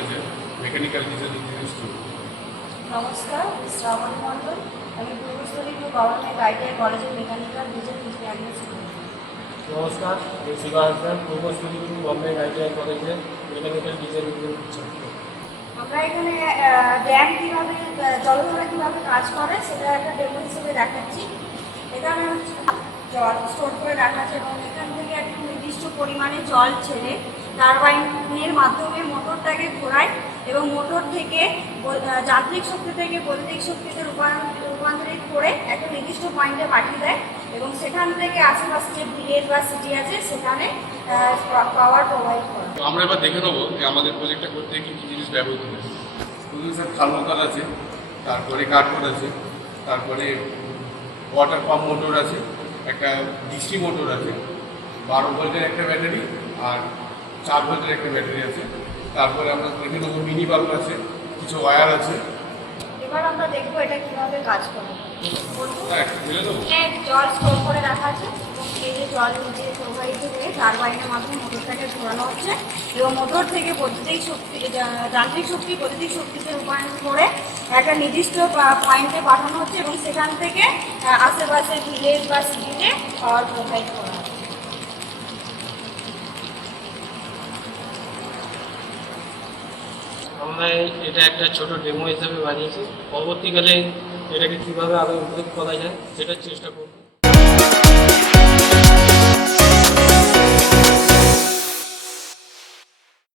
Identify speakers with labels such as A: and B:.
A: কলেজের mechanical engineering student
B: নমস্কার শ্রাবণ মণ্ডল। আমি পূর্বস্থলী টু গভর্নমেন্ট আইটিআই কলেজের মেকানিক্যাল ডিজাইন ইঞ্জিনিয়ারিং নমস্কার আমি Shiba Hasan Purbasthali two government ITI কলেজের মেকানিক্যাল ইঞ্জিনিয়ারিং স্টুডেন্ট
A: আমরা এখানে ড্যাম কীভাবে জলধারা কীভাবে কাজ করে সেটা একটা ডেমো হিসেবে দেখাচ্ছি। এখানে জল স্টোর করে রাখা আছে এবং এখান থেকে একটা নির্দিষ্ট পরিমাণে জল ছেড়ে টারবাইন টারবাইনের মাধ্যমে মোটরটাকে ঘোরায় এবং মোটর থেকে যান্ত্রিক শক্তি থেকে বৈদ্যুতিক শক্তিতে রূপান্তরিত করে একটা নির্দিষ্ট পয়েন্টে পাঠিয়ে দেয় এবং সেখান থেকে আশেপাশে যে ভিলেজ বা সিটি আছে, সেখানে পাওয়ার প্রোভাইড করে।
C: আমরা এবার দেখে নেব যে আমাদের প্রজেক্টটা করতে কী কী জিনিস ব্যবহৃত হয়েছে। প্রথমে স্যার আছে, তারপরে কার্ডবোর্ড আছে, তারপরে ওয়াটার পাম্প মোটর আছে, একটা ডিসি মোটর আছে, বারো ভোল্টের একটা ব্যাটারি আর চার ভোল্টের একটা ব্যাটারি আছে। তারপরে আমরা দেখে নেব মিনি বাল্ব আছে কিছু ওয়্যার আছে।
A: এবার আমরা দেখব এটা কীভাবে কাজ করে।
C: হ্যাঁ
A: জল স্টোর করে রাখা আছে এবং এই যে জল নিচে প্রবাহিত হয়ে টারবাইনের মাধ্যমে মোটরটাকে ঘোরানো হচ্ছে এবং মোটর থেকে বৈদ্যুতিক শক্তি যান্ত্রিক শক্তি বৈদ্যুতিক শক্তিতে রূপায়ণ করে একটা নির্দিষ্ট পয়েন্টে পাঠানো হচ্ছে এবং সেখান থেকে আশেপাশে ভিলেজ বা সিটিতে পাওয়ার প্রোভাইড করা
B: আমরা এটা একটা ছোট ডেমো হিসাবে বানিয়েছি। পরবর্তীকালে এটাকে কীভাবে আরও উন্নত করা যায়, সেটার চেষ্টা করব।